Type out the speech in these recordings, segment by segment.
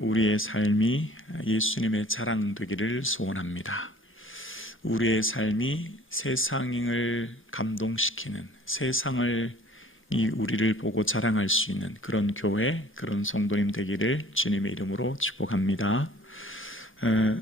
우리의 삶이 예수님의 자랑 되기를 소원합니다. 우리의 삶이 세상을 감동시키는 세상을 이 우리를 보고 자랑할 수 있는 그런 교회, 그런 성도님 되기를 주님의 이름으로 축복합니다. 어,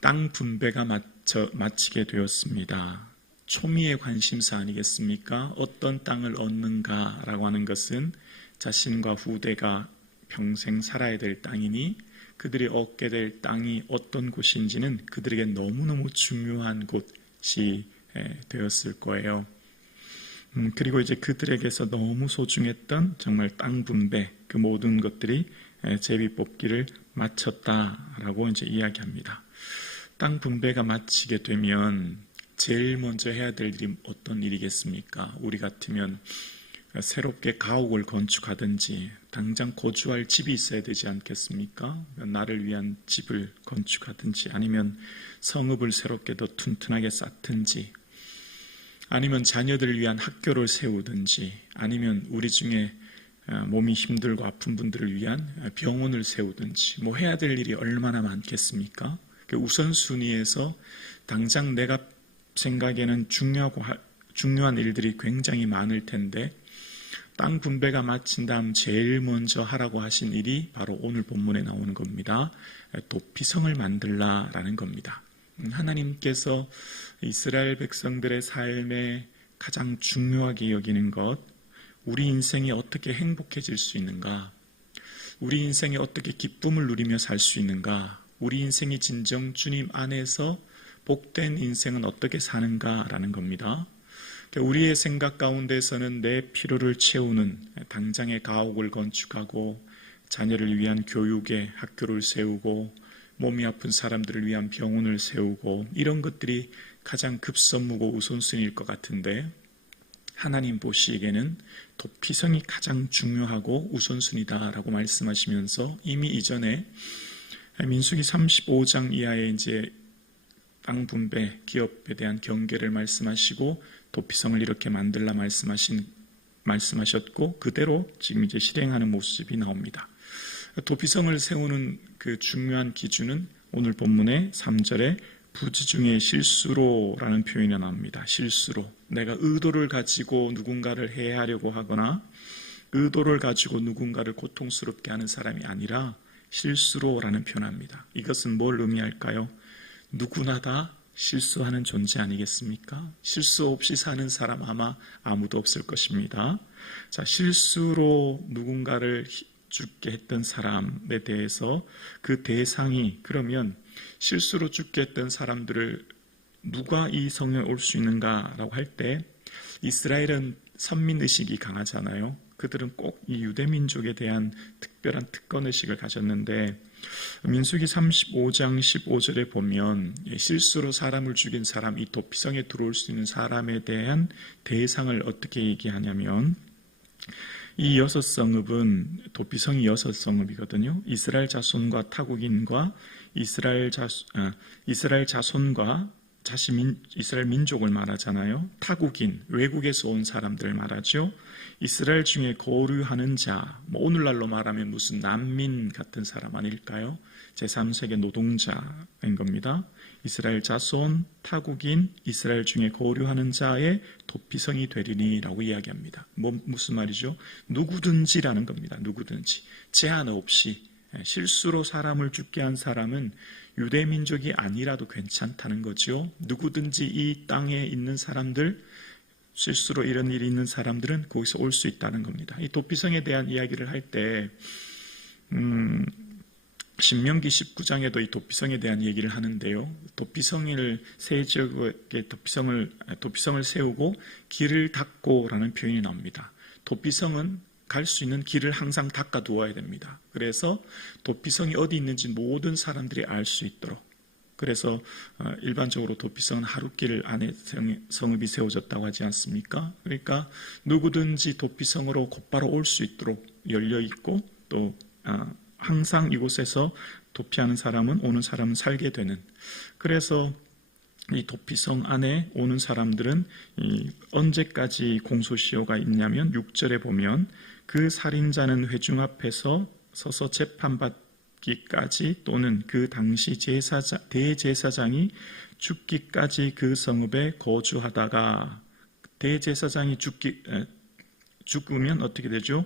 땅 분배가 마쳐, 마치게 되었습니다. 초미의 관심사 아니겠습니까? 어떤 땅을 얻는가라고 하는 것은 자신과 후대가 평생 살아야 될 땅이니 그들이 얻게 될 땅이 어떤 곳인지는 그들에게 너무너무 중요한 곳이 되었을 거예요. 음, 그리고 이제 그들에게서 너무 소중했던 정말 땅 분배 그 모든 것들이 제비 뽑기를 마쳤다라고 이제 이야기합니다. 땅 분배가 마치게 되면 제일 먼저 해야 될 일이 어떤 일이겠습니까? 우리 같으면 새롭게 가옥을 건축하든지 당장 거주할 집이 있어야 되지 않겠습니까? 나를 위한 집을 건축하든지 아니면 성읍을 새롭게 더 튼튼하게 쌓든지 아니면 자녀들을 위한 학교를 세우든지 아니면 우리 중에 몸이 힘들고 아픈 분들을 위한 병원을 세우든지 뭐 해야 될 일이 얼마나 많겠습니까? 그 우선순위에서 당장 내가 생각에는 중요하고 중요한 일들이 굉장히 많을 텐데 땅 분배가 마친 다음 제일 먼저 하라고 하신 일이 바로 오늘 본문에 나오는 겁니다. 도피성을 만들라라는 겁니다. 하나님께서 이스라엘 백성들의 삶에 가장 중요하게 여기는 것, 우리 인생이 어떻게 행복해질 수 있는가, 우리 인생에 어떻게 기쁨을 누리며 살 수 있는가, 우리 인생이 진정 주님 안에서 복된 인생은 어떻게 사는가라는 겁니다. 그러니까 우리의 생각 가운데서는 내 필요를 채우는 당장의 가옥을 건축하고 자녀를 위한 교육의 학교를 세우고 몸이 아픈 사람들을 위한 병원을 세우고 이런 것들이 가장 급선무고 우선순위일 것 같은데 하나님 보시기에는 도피성이 가장 중요하고 우선순위다라고 말씀하시면서 이미 이전에 민수기 35장 이하에 이제 땅 분배, 기업에 대한 경계를 말씀하시고 도피성을 이렇게 만들라 말씀하신 말씀하셨고 그대로 지금 이제 실행하는 모습이 나옵니다. 도피성을 세우는 그 중요한 기준은 오늘 본문의 3절에 부지 중에 실수로라는 표현이 나옵니다. 실수로. 내가 의도를 가지고 누군가를 해하려고 하거나 의도를 가지고 누군가를 고통스럽게 하는 사람이 아니라 실수로라는 표현합니다. 이것은 뭘 의미할까요? 누구나 다 실수하는 존재 아니겠습니까? 실수 없이 사는 사람 아마 아무도 없을 것입니다. 자, 실수로 누군가를 죽게 했던 사람에 대해서 그 대상이 그러면 실수로 죽게 했던 사람들을 누가 이 성에 올 수 있는가라고 할 때 이스라엘은 선민 의식이 강하잖아요. 그들은 꼭 이 유대 민족에 대한 특별한 특권 의식을 가졌는데 민수기 35장 15절에 보면 실수로 사람을 죽인 사람, 이 도피성에 들어올 수 있는 사람에 대한 대상을 어떻게 얘기하냐면 이 여섯 성읍은 도피성이 여섯 성읍이거든요. 이스라엘 자손과 타국인과 이스라엘 자 아, 이스라엘 자손과 자신 이스라엘 민족을 말하잖아요. 타국인 외국에서 온 사람들을 말하죠. 이스라엘 중에 거류하는 자, 뭐 오늘날로 말하면 무슨 난민 같은 사람 아닐까요? 제3세계 노동자인 겁니다. 이스라엘 자손, 타국인, 이스라엘 중에 거류하는 자의 도피성이 되리니라고 이야기합니다. 뭐, 무슨 말이죠? 누구든지라는 겁니다. 누구든지. 제한 없이 예, 실수로 사람을 죽게 한 사람은 유대 민족이 아니라도 괜찮다는 거죠. 누구든지 이 땅에 있는 사람들 실수로 이런 일이 있는 사람들은 거기서 올 수 있다는 겁니다. 이 도피성에 대한 이야기를 할 때, 음, 신명기 19장에도 이 도피성에 대한 얘기를 하는데요. 도피성을 세 지역에 도피성을 도피성을 세우고 길을 닦고라는 표현이 나옵니다. 도피성은 갈 수 있는 길을 항상 닦아 두어야 됩니다. 그래서 도피성이 어디 있는지 모든 사람들이 알 수 있도록 그래서 어, 일반적으로 도피성은 하루길 안에 성읍이 세워졌다고 하지 않습니까? 그러니까 누구든지 도피성으로 곧바로 올 수 있도록 열려 있고 또 아, 항상 이곳에서 도피하는 사람은 오는 사람은 살게 되는 그래서 이 도피성 안에 오는 사람들은 언제까지 공소시효가 있냐면 6절에 보면 그 살인자는 회중 앞에서 서서 재판받 죽기까지 또는 그 당시 제사자, 대제사장이 죽기까지 그 성읍에 거주하다가 대제사장이 죽기 에, 죽으면 어떻게 되죠?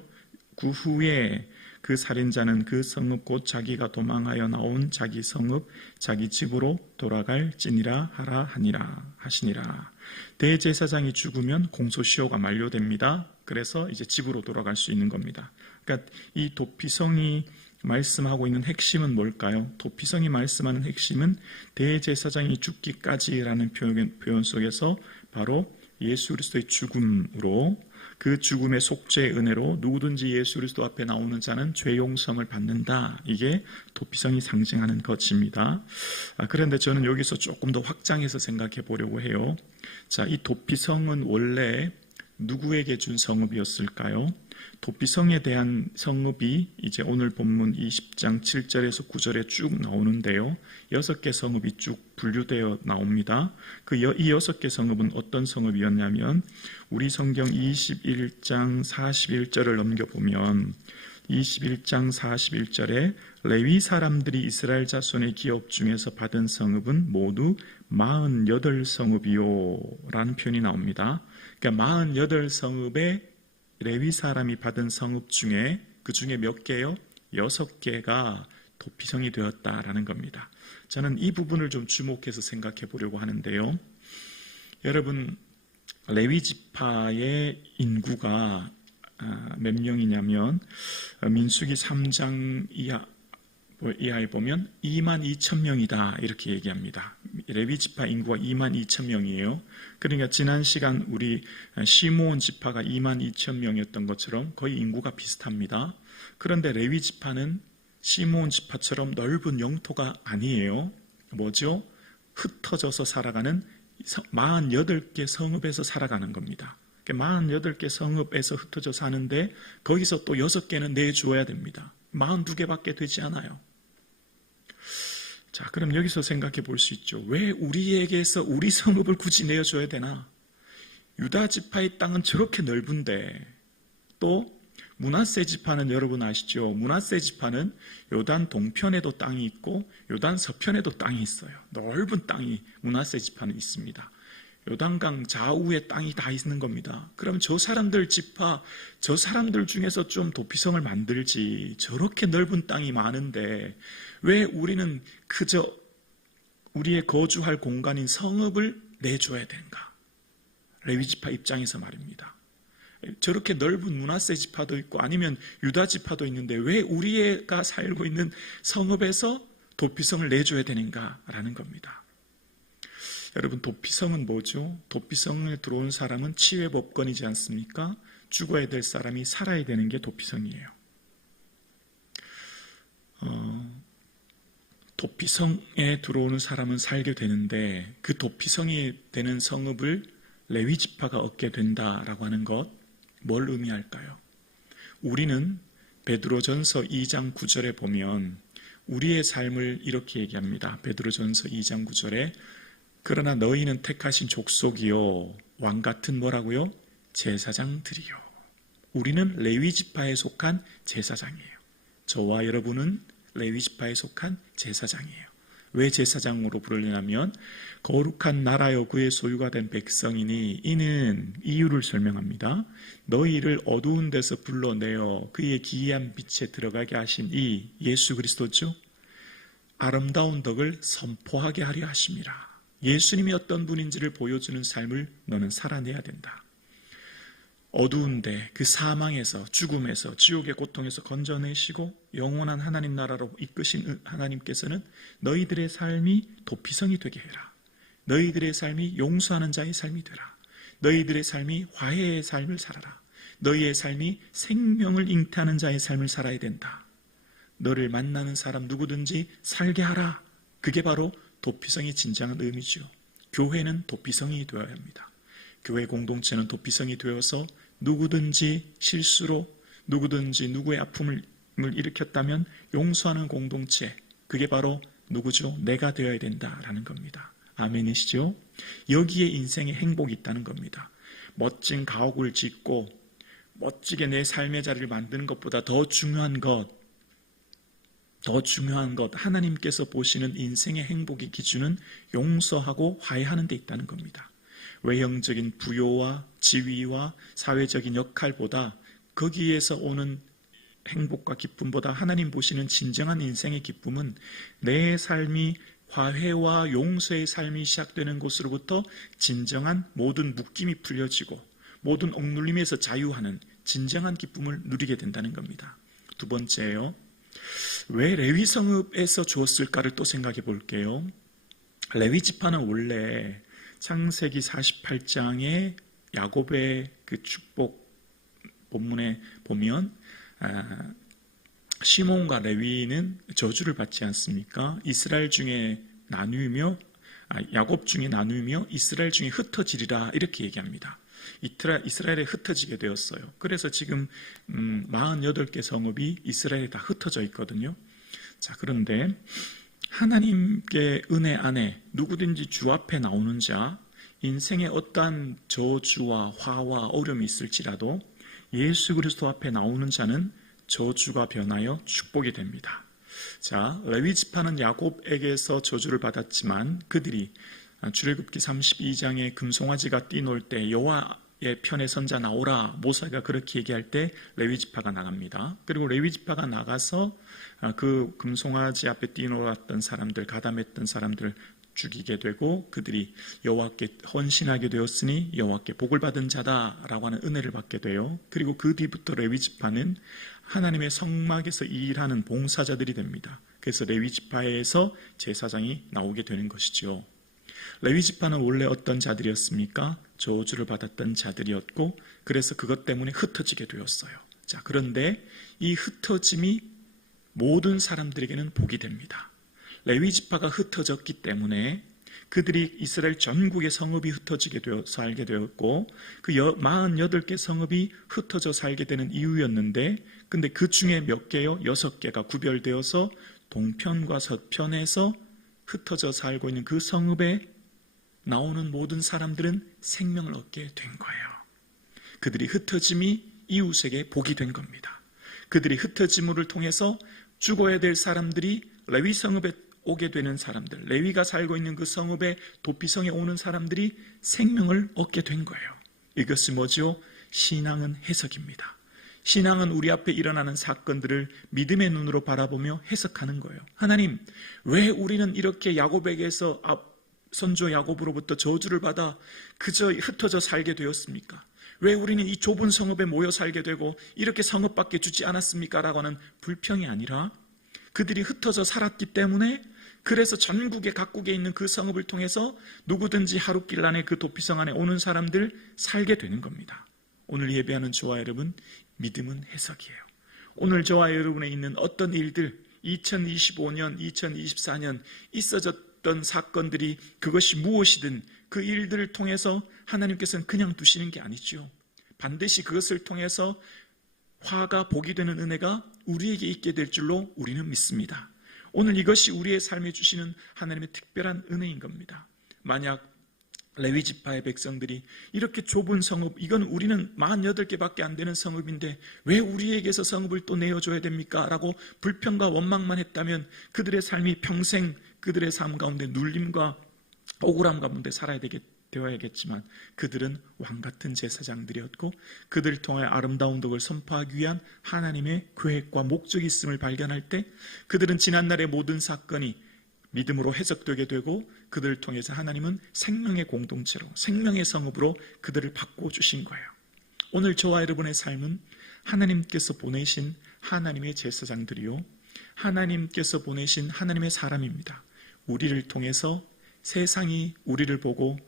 그 후에 그 살인자는 그 성읍 곧 자기가 도망하여 나온 자기 성읍 자기 집으로 돌아갈지니라 하라 하니라 하시니라 대제사장이 죽으면 공소시효가 만료됩니다. 그래서 이제 집으로 돌아갈 수 있는 겁니다. 그러니까 이 도피성이 말씀하고 있는 핵심은 뭘까요? 도피성이 말씀하는 핵심은 대제사장이 죽기까지라는 표현, 속에서 바로 예수 그리스도의 죽음으로 그 죽음의 속죄의 은혜로 누구든지 예수 그리스도 앞에 나오는 자는 죄 용성을 받는다. 이게 도피성이 상징하는 것입니다. 아, 그런데 저는 여기서 조금 더 확장해서 생각해 보려고 해요. 자, 이 도피성은 원래 누구에게 준 성읍이었을까요? 도피성에 대한 성읍이 이제 오늘 본문 20장 7절에서 9절에 쭉 나오는데요. 여섯 개 성읍이 쭉 분류되어 나옵니다. 그 이 여섯 개 성읍은 어떤 성읍이었냐면 우리 성경 21장 41절을 넘겨보면 21장 41절에 레위 사람들이 이스라엘 자손의 기업 중에서 받은 성읍은 모두 48성읍이요 라는 표현이 나옵니다. 그러니까 48성읍에 레위 사람이 받은 성읍 중에 그 중에 몇 개요? 여섯 개가 도피성이 되었다라는 겁니다. 저는 이 부분을 좀 주목해서 생각해 보려고 하는데요. 여러분 레위 지파의 인구가 아, 몇 명이냐면 민수기 3장 이하 이하에 보면 2만 2천 명이다 이렇게 얘기합니다. 레위 지파 인구가 2만 2천 명이에요. 그러니까 지난 시간 우리 시므온 지파가 2만 2천 명이었던 것처럼 거의 인구가 비슷합니다. 그런데 레위 지파는 시므온 지파처럼 넓은 영토가 아니에요. 뭐죠? 흩어져서 살아가는 48개 성읍에서 살아가는 겁니다. 48개 성읍에서 흩어져 사는데 거기서 또 6개는 내주어야 됩니다. 42개밖에 되지 않아요. 자, 그럼 여기서 생각해 볼 수 있죠. 왜 우리에게서 우리 성읍을 굳이 내어줘야 되나? 유다 지파의 땅은 저렇게 넓은데 또 문하세 지파는 여러분 아시죠? 문하세 지파는 요단 동편에도 땅이 있고 요단 서편에도 땅이 있어요. 넓은 땅이 문하세 지파는 있습니다. 요단강 좌우에 땅이 다 있는 겁니다. 그럼 저 사람들 지파, 저 사람들 중에서 좀 도피성을 만들지. 저렇게 넓은 땅이 많은데 왜 우리는 그저 우리의 거주할 공간인 성읍을 내줘야 되는가? 레위 지파 입장에서 말입니다. 저렇게 넓은 문화세 지파도 있고 아니면 유다 지파도 있는데 왜 우리가 살고 있는 성읍에서 도피성을 내줘야 되는가라는 겁니다. 여러분 도피성은 뭐죠? 도피성에 들어온 사람은 치외 법권이지 않습니까? 죽어야 될 사람이 살아야 되는 게 도피성이에요. 어, 도피성에 들어오는 사람은 살게 되는데 그 도피성이 되는 성읍을 레위 지파가 얻게 된다라고 하는 것 뭘 의미할까요? 우리는 베드로전서 2장 9절에 보면 우리의 삶을 이렇게 얘기합니다. 베드로전서 2장 9절에 그러나 너희는 택하신 족속이요 왕 같은 뭐라고요? 제사장들이요. 우리는 레위 지파에 속한 제사장이에요. 저와 여러분은 레위 지파에 속한 제사장이에요. 왜 제사장으로 부르냐면 거룩한 나라여 그의 소유가 된 백성이니 이는 이유를 설명합니다. 너희를 어두운 데서 불러내어 그의 기이한 빛에 들어가게 하신 이 예수 그리스도죠. 아름다운 덕을 선포하게 하려 하심이라. 예수님이 어떤 분인지를 보여주는 삶을 너는 살아내야 된다. 어두운데 그 사망에서 죽음에서 지옥의 고통에서 건져내시고 영원한 하나님 나라로 이끄신 하나님께서는 너희들의 삶이 도피성이 되게 해라. 너희들의 삶이 용서하는 자의 삶이 되라. 너희들의 삶이 화해의 삶을 살아라. 너희의 삶이 생명을 잉태하는 자의 삶을 살아야 된다. 너를 만나는 사람 누구든지 살게 하라. 그게 바로 도피성의 진정한 의미죠. 교회는 도피성이 되어야 합니다. 교회 공동체는 도피성이 되어서 누구든지 실수로 누구든지 누구의 아픔을 일으켰다면 용서하는 공동체 그게 바로 누구죠? 내가 되어야 된다라는 겁니다. 아멘이시죠? 여기에 인생의 행복이 있다는 겁니다. 멋진 가옥을 짓고 멋지게 내 삶의 자리를 만드는 것보다 더 중요한 것, 더 중요한 것, 하나님께서 보시는 인생의 행복의 기준은 용서하고 화해하는 데 있다는 겁니다. 외형적인 부요와 지위와 사회적인 역할보다 거기에서 오는 행복과 기쁨보다 하나님 보시는 진정한 인생의 기쁨은 내 삶이 화해와 용서의 삶이 시작되는 곳으로부터 진정한 모든 묶임이 풀려지고 모든 억눌림에서 자유하는 진정한 기쁨을 누리게 된다는 겁니다. 두 번째요. 왜 레위 성읍에서 주었을까를 또 생각해 볼게요. 레위 지파는 원래 창세기 48장의 야곱의 그 축복 본문에 보면 아, 시몬과 레위는 저주를 받지 않습니까? 이스라엘 중에 나누며 아, 야곱 중에 나누며 이스라엘 중에 흩어지리라 이렇게 얘기합니다. 이스라- 이스라엘에 흩어지게 되었어요. 그래서 지금 음, 48개 성읍이 이스라엘에 다 흩어져 있거든요. 자, 그런데 하나님께 은혜 안에 누구든지 주 앞에 나오는 자, 인생에 어떠한 저주와 화와 어려움이 있을지라도 예수 그리스도 앞에 나오는 자는 저주가 변하여 축복이 됩니다. 자, 레위 지파는 야곱에게서 저주를 받았지만 그들이 출애굽기 32장에 금송아지가 뛰놀 때 여호와 의 편에 선자 나오라 모세가 그렇게 얘기할 때 레위 지파가 나갑니다. 그리고 레위 지파가 나가서 그 금송아지 앞에 뛰놀았던 사람들, 가담했던 사람들 죽이게 되고 그들이 여호와께 헌신하게 되었으니 여호와께 복을 받은 자다라고 하는 은혜를 받게 돼요. 그리고 그 뒤부터 레위 지파는 하나님의 성막에서 일하는 봉사자들이 됩니다. 그래서 레위 지파에서 제사장이 나오게 되는 것이죠. 레위 지파는 원래 어떤 자들이었습니까? 저주를 받았던 자들이었고 그래서 그것 때문에 흩어지게 되었어요. 자, 그런데 이 흩어짐이 모든 사람들에게는 복이 됩니다. 레위 지파가 흩어졌기 때문에 그들이 이스라엘 전국의 성읍이 흩어지게 되어 살게 되었고 그 48개 성읍이 흩어져 살게 되는 이유였는데 근데 그 중에 몇 개요? 여섯 개가 구별되어서 동편과 서편에서 흩어져 살고 있는 그 성읍에 나오는 모든 사람들은 생명을 얻게 된 거예요. 그들이 흩어짐이 이웃에게 복이 된 겁니다. 그들이 흩어짐을 통해서 죽어야 될 사람들이 레위 성읍에 오게 되는 사람들, 레위가 살고 있는 그 성읍에 도피성에 오는 사람들이 생명을 얻게 된 거예요. 이것이 뭐죠? 신앙은 해석입니다. 신앙은 우리 앞에 일어나는 사건들을 믿음의 눈으로 바라보며 해석하는 거예요. 하나님, 왜 우리는 이렇게 야곱에게서 선조 야곱으로부터 저주를 받아 그저 흩어져 살게 되었습니까? 왜 우리는 이 좁은 성읍에 모여 살게 되고 이렇게 성읍밖에 주지 않았습니까? 라고 하는 불평이 아니라 그들이 흩어져 살았기 때문에 그래서 전국의 각국에 있는 그 성읍을 통해서 누구든지 하루길 안에 그 도피성 안에 오는 사람들 살게 되는 겁니다. 오늘 예배하는 저와 여러분, 믿음은 해석이에요. 오늘 저와 여러분에 있는 어떤 일들, 2025년, 2024년 있어졌 던 사건들이 그것이 무엇이든 그 일들을 통해서 하나님께서는 그냥 두시는 게 아니죠. 반드시 그것을 통해서 화가 복이 되는 은혜가 우리에게 있게 될 줄로 우리는 믿습니다. 오늘 이것이 우리의 삶에 주시는 하나님의 특별한 은혜인 겁니다. 만약 레위 지파의 백성들이 이렇게 좁은 성읍, 이건 우리는 48개밖에 안 되는 성읍인데 왜 우리에게서 성읍을 또 내어줘야 됩니까? 라고 불평과 원망만 했다면 그들의 삶이 평생 그들의 삶 가운데 눌림과 억울함 가운데 살아야 되겠, 되어야겠지만 그들은 왕 같은 제사장들이었고 그들을 통해 아름다운 덕을 선포하기 위한 하나님의 계획과 목적이 있음을 발견할 때 그들은 지난날의 모든 사건이 믿음으로 해석되게 되고 그들을 통해서 하나님은 생명의 공동체로 생명의 성읍으로 그들을 바꾸어 주신 거예요. 오늘 저와 여러분의 삶은 하나님께서 보내신 하나님의 제사장들이요. 하나님께서 보내신 하나님의 사람입니다. 우리를 통해서 세상이 우리를 보고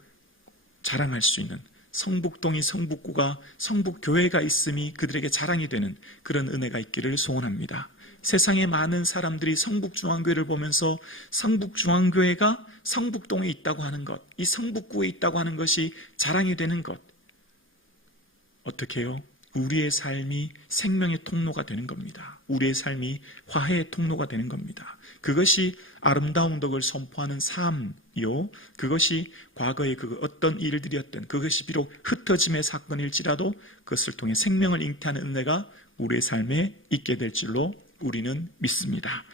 자랑할 수 있는 성북동이 성북구가 성북교회가 있음이 그들에게 자랑이 되는 그런 은혜가 있기를 소원합니다. 세상의 많은 사람들이 성북중앙교회를 보면서 성북중앙교회가 성북동에 있다고 하는 것, 이 성북구에 있다고 하는 것이 자랑이 되는 것. 어떻게 해요? 우리의 삶이 생명의 통로가 되는 겁니다. 우리의 삶이 화해의 통로가 되는 겁니다. 그것이 아름다운 덕을 선포하는 삶이요. 그것이 과거의 그 어떤 일들이었던 그것이 비록 흩어짐의 사건일지라도 그것을 통해 생명을 잉태하는 은혜가 우리의 삶에 있게 될 줄로 우리는 믿습니다.